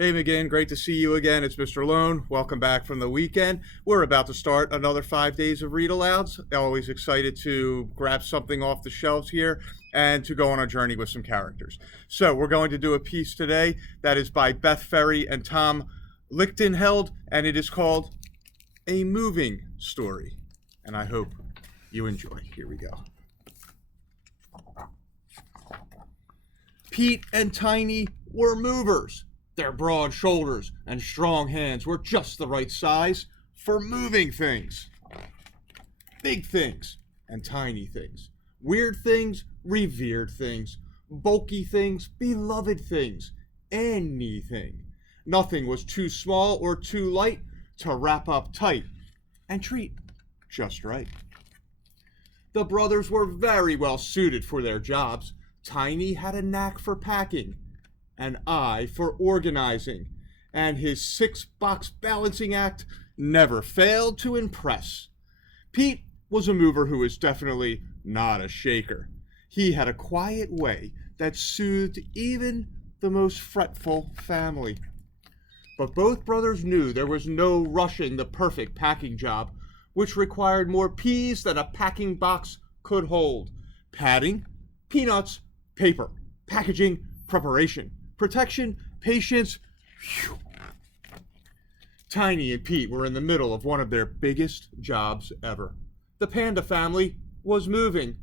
Hey, McGinn, great to see you again. It's Mr. Lohn. Welcome back from the weekend. We're about to start another 5 days of read alouds. Always excited to grab something off the shelves here and to go on a journey with some characters. So, we're going to do a piece today that is by Beth Ferry and Tom Lichtenheld, and it is called A Moving Story. And I hope you enjoy. Here we go. Pete and Tiny were movers. Their broad shoulders and strong hands were just the right size for moving things. Big things and tiny things. Weird things, revered things. Bulky things, beloved things. Anything. Nothing was too small or too light to wrap up tight and treat just right. The brothers were very well suited for their jobs. Tiny had a knack for packing, an eye for organizing, and his 6-box balancing act never failed to impress. Pete was a mover who was definitely not a shaker. He had a quiet way that soothed even the most fretful family. But both brothers knew there was no rushing the perfect packing job, which required more peas than a packing box could hold. Padding, peanuts, paper, packaging, preparation, protection, patience. Whew. Tiny and Pete were in the middle of one of their biggest jobs ever. The panda family was moving.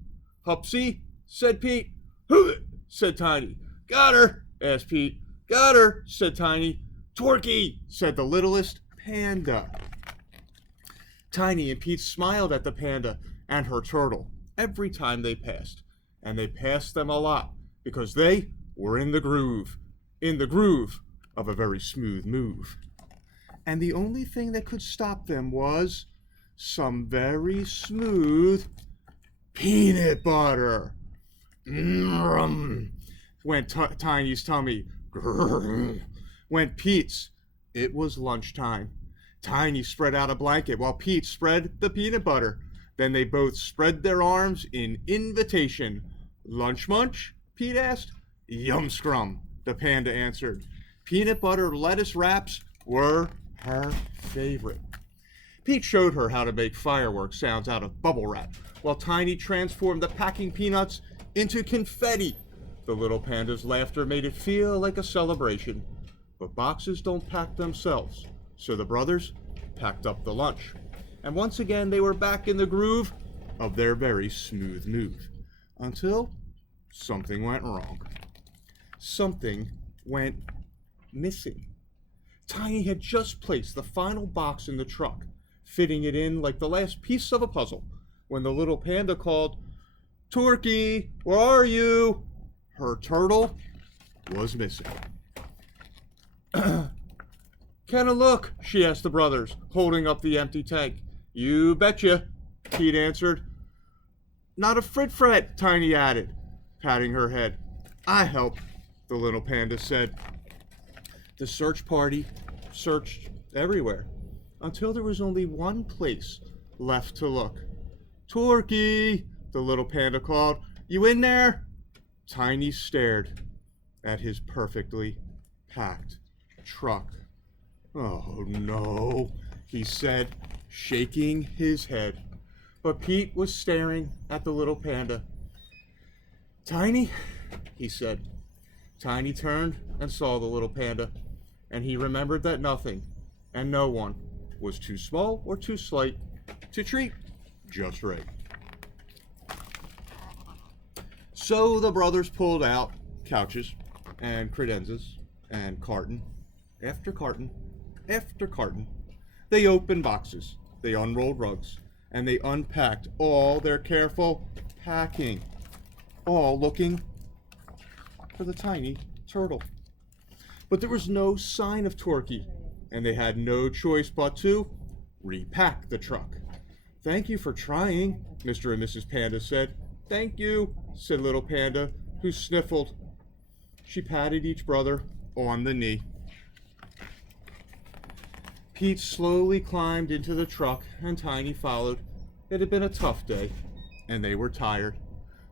Hupsy, said Pete. Who? Said Tiny. Got her, asked Pete. Got her, said Tiny. Torky, said the littlest panda. Tiny and Pete smiled at the panda and her turtle every time they passed. And they passed them a lot because they were in the groove of a very smooth move. And the only thing that could stop them was some very smooth peanut butter. Went Tiny's tummy. Went Pete's. It was lunchtime. Tiny spread out a blanket while Pete spread the peanut butter. Then they both spread their arms in invitation. Lunch munch? Pete asked. Yum scrum, the panda answered. Peanut butter lettuce wraps were her favorite. Pete showed her how to make fireworks sounds out of bubble wrap, while Tiny transformed the packing peanuts into confetti. The little panda's laughter made it feel like a celebration. But boxes don't pack themselves, so the brothers packed up the lunch. And once again they were back in the groove of their very smooth move. Until something went wrong. Something went missing. Tiny had just placed the final box in the truck, fitting it in like the last piece of a puzzle, when the little panda called, Torky, where are you? Her turtle was missing. Can I look? She asked the brothers, holding up the empty tank. You betcha, Pete answered. Not a fret, Tiny added, patting her head. I help, the little panda said. The search party searched everywhere until there was only one place left to look. Torky, the little panda called. You in there? Tiny stared at his perfectly packed truck. Oh no, he said, shaking his head. But Pete was staring at the little panda. Tiny, he said. Tiny turned and saw the little panda, and he remembered that nothing and no one was too small or too slight to treat just right. So the brothers pulled out couches and credenzas and carton after carton after carton. They opened boxes, they unrolled rugs, and they unpacked all their careful packing, all looking for the tiny turtle. But there was no sign of Torky, and they had no choice but to repack the truck. Thank you for trying, Mr. and Mrs. Panda said. Thank you, said little Panda, who sniffled. She patted each brother on the knee. Pete slowly climbed into the truck, and Tiny followed. It had been a tough day, and they were tired.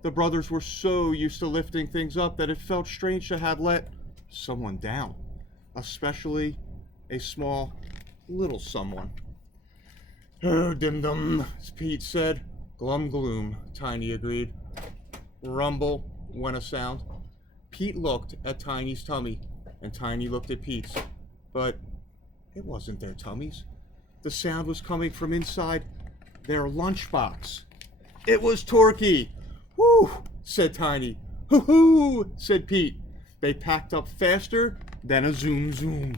The brothers were so used to lifting things up that it felt strange to have let someone down. especially a small little someone. Oh, dim-dum, as Pete said. Glum gloom, Tiny agreed. Rumble went a sound. Pete looked at Tiny's tummy, and Tiny looked at Pete's. But it wasn't their tummies. The sound was coming from inside their lunchbox. It was Torquay. Whew, said Tiny. Hoo-hoo, said Pete. They packed up faster than a zoom zoom.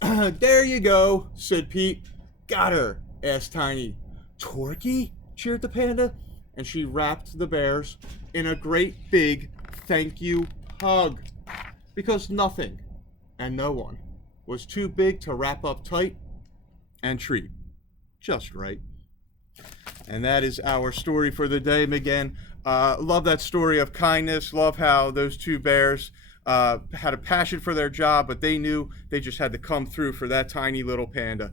There you go, said Pete. Got her, asked Tiny. Torquay? Cheered the panda, and she wrapped the bears in a great big thank you hug. Because nothing and no one was too big to wrap up tight and treat just right. And that is our story for the day. And again, love that story of kindness. Love how those two bears had a passion for their job, but they knew they just had to come through for that tiny little panda.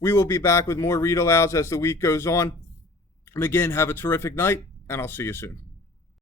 We will be back with more read alouds as the week goes on. And again, have a terrific night, and I'll see you soon.